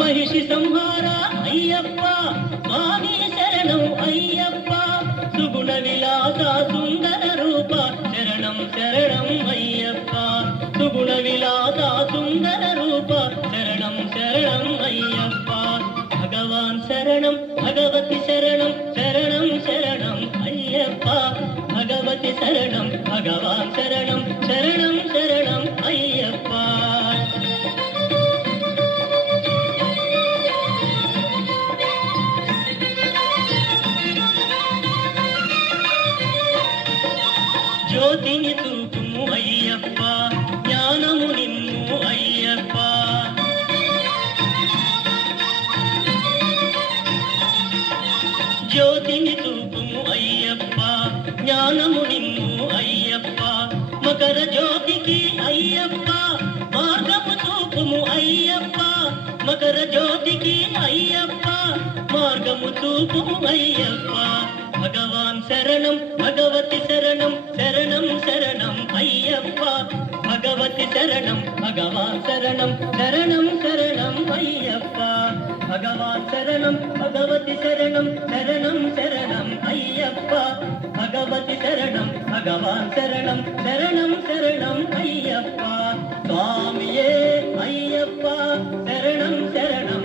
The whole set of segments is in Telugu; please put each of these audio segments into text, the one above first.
మహిషి సంహార అయ్యప్ప స్వామి శరణం అయ్యప్ప సుగుణ విలాస సుందర రూప శరణం శరణం అయ్యప్ప సుగుణ విలాస సుందర రూప శరణం శరణం అయ్యప్ప. భగవాన్ శరణం భగవతి శరణం శరణం శరణం అయ్యప్ప. భగవతి శరణం భగవాన్ శరణం శరణం శరణం అయ్యప్ప. జ్యోతిని చూపుము అయ్యప్ప జ్ఞానము నిన్ను అయ్యప్ప. జ్యోతిని చూపుము అయ్యప్ప జ్ఞానము నిన్ను అయ్యప్ప. మకర జ్యోతికి అయ్యప్ప మార్గము చూపుము అయ్యప్ప. మకర జ్యోతికి అయ్యప్ప మార్గము చూపుము అయ్యప్ప. భగవాన్ శరణం భగవతి శరణం శరణం భగవతి శరణం భగవాన్ శరణం శరణం శరణం అయ్యప్ప భగవాన్ శరణం భగవతి శరణం శరణం శరణం అయ్యప్ప భగవతి శరణం భగవాన్ శరణం శరణం శరణం అయ్యప్ప స్వామియే అయ్యప్ప శరణం శరణం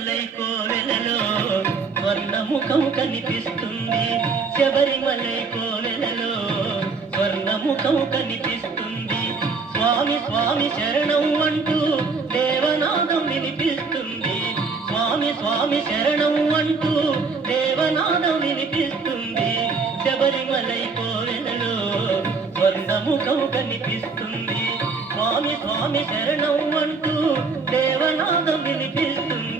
శబరిమలై కోవెలలో స్వర్ణముఖం కనిపిస్తుంది. శబరిమలై కోవెలలో స్వర్ణముఖం కనిపిస్తుంది. స్వామి స్వామి శరణం అంటూ దేవనాదం వినిపిస్తుంది. స్వామి స్వామి శరణం అంటూ దేవనాదం వినిపిస్తుంది. శబరిమలై కోవెలలో స్వర్ణముఖం కనిపిస్తుంది. స్వామి స్వామి శరణం అంటూ దేవనాదం వినిపిస్తుంది.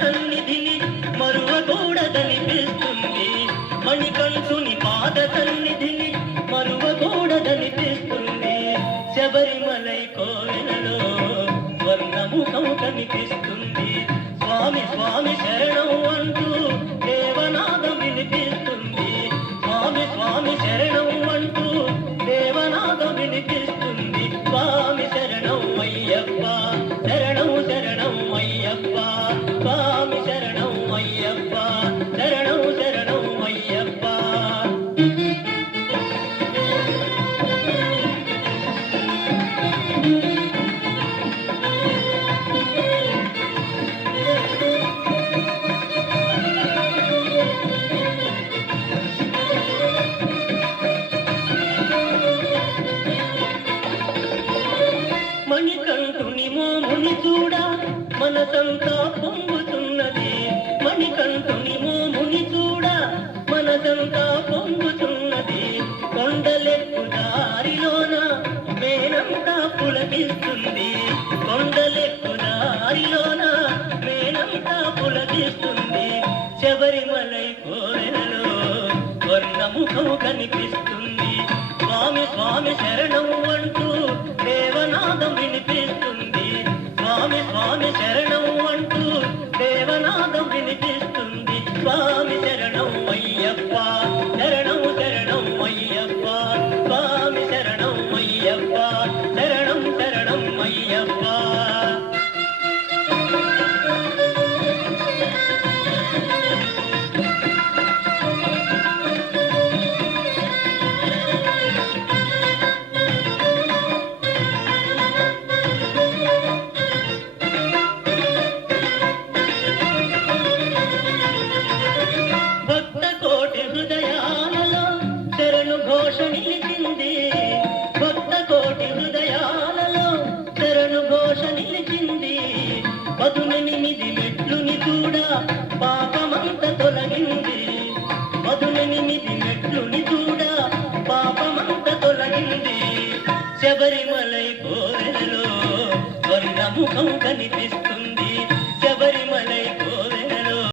సన్నిధిని మరువకూడదని పిలుస్తుంది మణికంఠుని పాద సన్నిధిని మరువకూడదని పిలుస్తుంది శబరిమలై కోవెలలో స్వర్ణముఖం కనిపిస్తుంది స్వామి స్వామి శరణం అంటూ దేవనాదం వినిపిస్తుంది. స్వామి స్వామి శరణం అంటూ దేవనాదం వినిపిస్తుంది. స్వామి శరణం అయ్యప్ప శరణం మనసంతా పొంగుతున్నది. మణికంఠుని మోముని చూడ మనసంతా పొంగుతున్నది. కొండలెక్కు దారిలోన మేనంతా పులకిస్తుంది. కొండలెక్కు దారిలోన మేనంతా పులకిస్తుంది. శబరిమలై కోరెలలో వర్ణముఖము కనిపిస్తుంది. స్వామి స్వామి శరణం తొలగింది శబరిమలై